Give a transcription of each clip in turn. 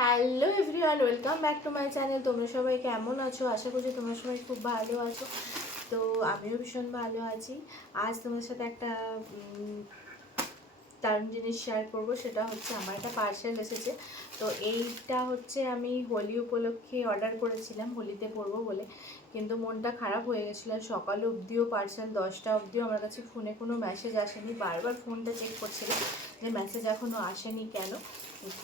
Hello everyone welcome back to my channel তোমরা সবাই কেমন আছো? আশা করছি তোমরা সবাই খুব ভালো আছো। তো আমিও ভীষণ ভালো আছি। আজ তোমার সাথে একটা দারুণ জিনিস শেয়ার করব, সেটা হচ্ছে আমার একটা পার্সেল এসেছে। তো এইটা হচ্ছে আমি হোলি উপলক্ষে অর্ডার করেছিলাম, হোলিতে পরবো বলে। কিন্তু মনটা খারাপ হয়ে গেছিল সকাল অবধিও পার্সেল দশটা অবধিও আমার কাছে ফোনে কোনো মেসেজ আসেনি। বারবার ফোনটা চেক করছিলাম যে মেসেজ এখনও আসেনি কেন?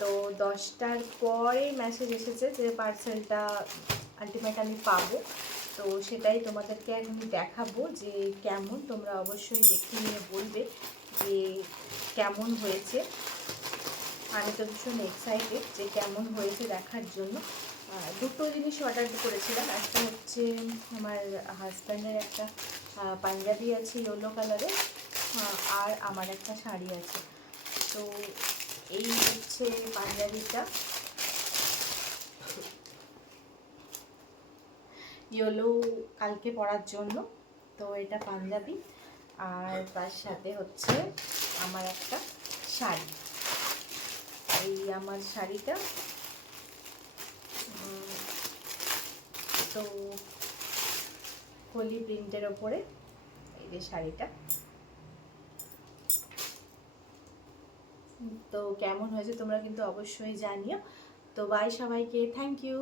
তো দশটার পরে মেসেজ এসেছে যে পার্সেলটা আলটিমেট আমি পাবো। তো সেটাই তোমাদেরকে এখন দেখাবো যে কেমন, তোমরা অবশ্যই দেখে নিয়ে বলবে যে কেমন হয়েছে? আমি তো ভীষণ এক্সাইটেড যে কেমন হয়েছে দেখার জন্য। দুটো জিনিস অর্ডার করেছিলাম। একটা হচ্ছে আমার হাজব্যান্ডের একটা পাঞ্জাবি আছে ইয়েলো কালারের আর আমার একটা শাড়ি আছে। তো এই হচ্ছে পাঞ্জাবিটা। ইয়েলো কালকে পরার জন্য। তো এটা পাঞ্জাবি। আর তার সাথে হচ্ছে আমার একটা শাড়ি। এই আমার শাড়িটা তো হোলি প্রিন্টের ওপরে এই যে শাড়িটা। তো কেমন হয়েছে তোমরা কিন্তু অবশ্যই জানিও। তো বাই সবাইকে থ্যাংক ইউ